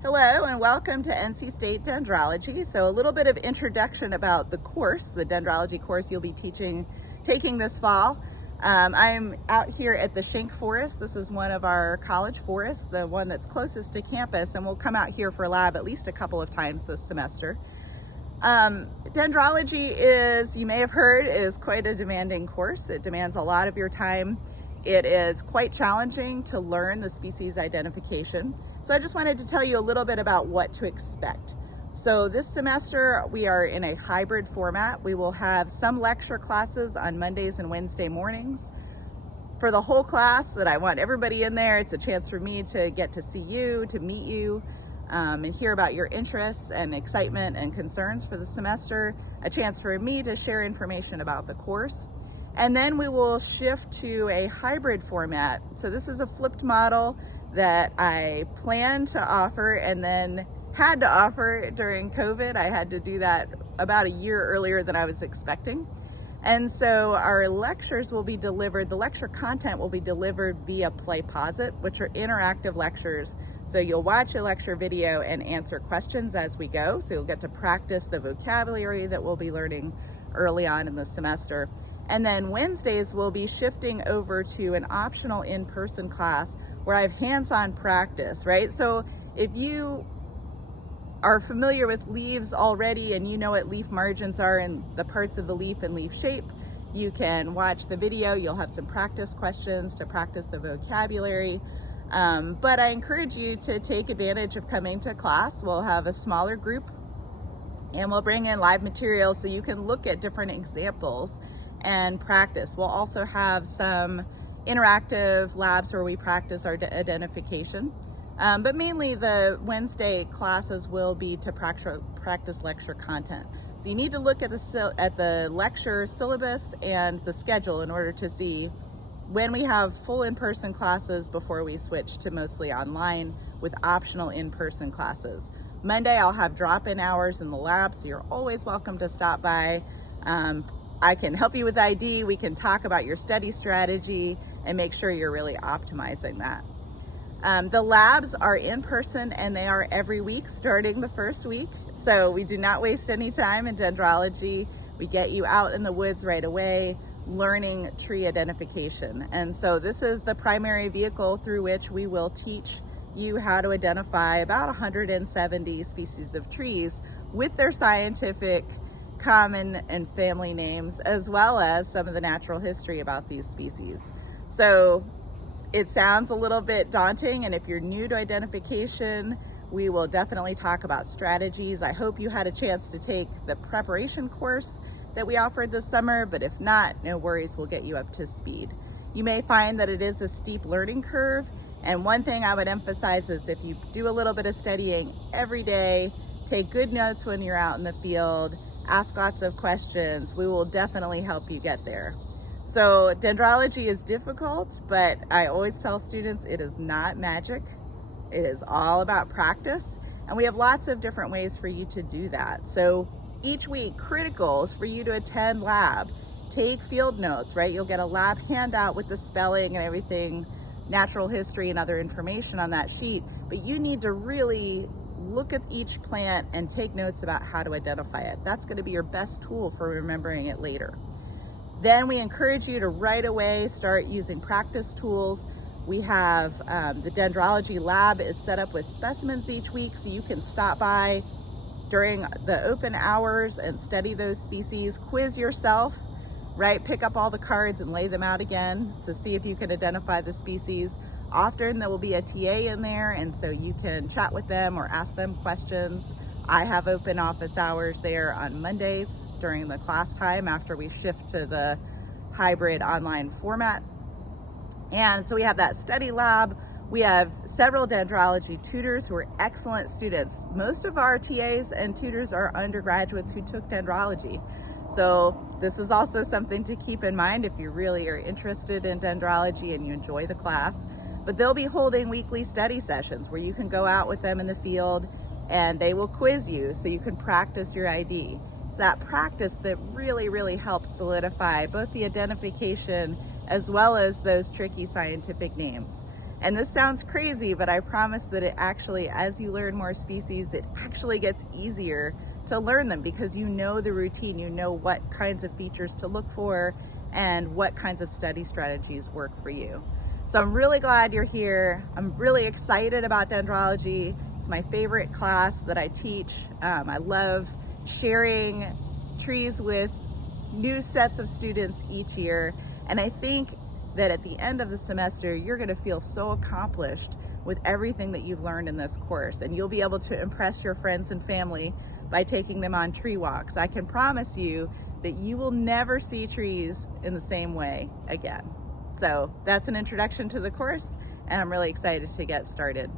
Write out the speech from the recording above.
Hello and welcome to NC State Dendrology. So a little bit of introduction about the course, the dendrology course you'll be taking this fall. I'm out here at the Schenck Forest. This is one of our college forests, the one that's closest to campus, and we'll come out here for lab at least a couple of times this semester. Dendrology is, you may have heard, is quite a demanding course. It demands a lot of your time. It is quite challenging to learn the species identification. So I just wanted to tell you a little bit about what to expect. So this semester we are in a hybrid format. We will have some lecture classes on Mondays and Wednesday mornings. For the whole class, that I want everybody in there, it's a chance for me to get to see you, to meet you, and hear about your interests and excitement and concerns for the semester, a chance for me to share information about the course. And then we will shift to a hybrid format. So this is a flipped model that I planned to offer and then had to offer during COVID. I had to do that about a year earlier than I was expecting. And so our lectures will be delivered, the lecture content will be delivered via Playposit, which are interactive lectures. So you'll watch a lecture video and answer questions as we go. So you'll get to practice the vocabulary that we'll be learning early on in the semester. And then Wednesdays we'll be shifting over to an optional in-person class where I have hands-on practice, right? So if you are familiar with leaves already and you know what leaf margins are and the parts of the leaf and leaf shape, you can watch the video. You'll have some practice questions to practice the vocabulary. But I encourage you to take advantage of coming to class. We'll have a smaller group and we'll bring in live material so you can look at different examples and practice. We'll also have some interactive labs where we practice our identification. But mainly the Wednesday classes will be to practice lecture content. So you need to look at the lecture syllabus and the schedule in order to see when we have full in-person classes before we switch to mostly online with optional in-person classes. Monday I'll have drop-in hours in the lab, so you're always welcome to stop by. I can help you with ID, we can talk about your study strategy and make sure you're really optimizing that. The labs are in person and they are every week starting the first week. So we do not waste any time in dendrology. We get you out in the woods right away, learning tree identification. And so this is the primary vehicle through which we will teach you how to identify about 170 species of trees with their scientific common and family names, as well as some of the natural history about these species. So it sounds a little bit daunting, and if you're new to identification, we will definitely talk about strategies. I hope you had a chance to take the preparation course that we offered this summer, but if not, no worries, we'll get you up to speed. You may find that it is a steep learning curve, and one thing I would emphasize is if you do a little bit of studying every day, take good notes when you're out in the field, ask lots of questions, we will definitely help you get there. So dendrology is difficult, but I always tell students it is not magic. It is all about practice, and we have lots of different ways for you to do that. So each week, critical is for you to attend lab, take field notes, right? You'll get a lab handout with the spelling and everything, natural history and other information on that sheet, but you need to really look at each plant and take notes about how to identify it. That's going to be your best tool for remembering it later. Then we encourage you to right away start using practice tools. We have the dendrology lab is set up with specimens each week, so you can stop by during the open hours and study those species, quiz yourself, right? Pick up all the cards and lay them out again to see if you can identify the species. Often there will be a TA in there, and so you can chat with them or ask them questions. I have open office hours there on Mondays during the class time after we shift to the hybrid online format. And so we have that study lab. We have several dendrology tutors who are excellent students. Most of our TAs and tutors are undergraduates who took dendrology. So this is also something to keep in mind if you really are interested in dendrology and you enjoy the class. But they'll be holding weekly study sessions where you can go out with them in the field and they will quiz you so you can practice your ID. It's that practice that really helps solidify both the identification as well as those tricky scientific names. And this sounds crazy, but I promise that it actually, as you learn more species, it actually gets easier to learn them because you know the routine, you know what kinds of features to look for and what kinds of study strategies work for you. So I'm really glad you're here. I'm really excited about dendrology. It's my favorite class that I teach. I love sharing trees with new sets of students each year. And I think that at the end of the semester, you're gonna feel so accomplished with everything that you've learned in this course. And you'll be able to impress your friends and family by taking them on tree walks. I can promise you that you will never see trees in the same way again. So that's an introduction to the course, and I'm really excited to get started.